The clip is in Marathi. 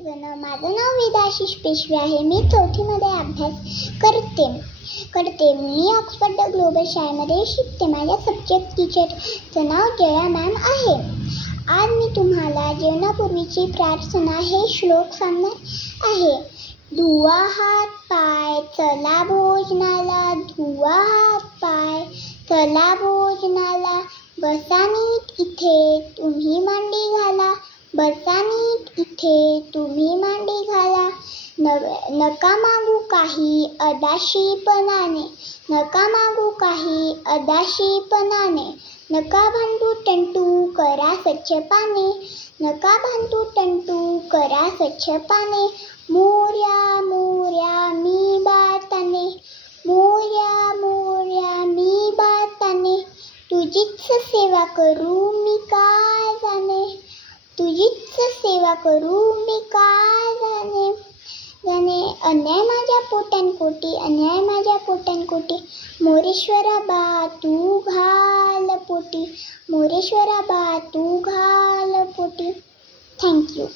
सगळेजण, माझं नाव वेदा आशिष पेशवे आहे. मी 4थीमध्ये अभ्यास करते. मी ऑक्सफर्ड द ग्लोबल शाळेमध्ये शिकते. माझ्या सब्जेक्ट टीचरचं नाव जया मॅम आहे. आज मी तुम्हाला जेवणापूर्वीची प्रार्थना हे श्लोक सांगणार आहे. धुवा हात पाय चला भोजनाला, धुवा हात पाय चला भोजनाला, बसा नीट इथे तुम्ही मांडी घाला, बसा नीट इथे तुम्ही मांडी घाला. नका मागू काही अदाशीपणाने, नका मागू काही अदाशीपणाने, नका भांडू टंटू करा स्वच्छ पाने, नका भांडू टंटू करा स्वच्छ पाने. मोरया मोरया मी बाताने, मोरया मोरया मी बाताने, तुझीच सेवा करू मी काय जाणे, तुझीच सेवा करू मी काय जाणे. अन्याय माझ्या पोटांपोटी, अन्याय माझ्या पोटांपोटी, मोरेश्वरा बा तू घाल पोटी, मोरेश्वरा बा तू घाल पोटी. थँक्यू.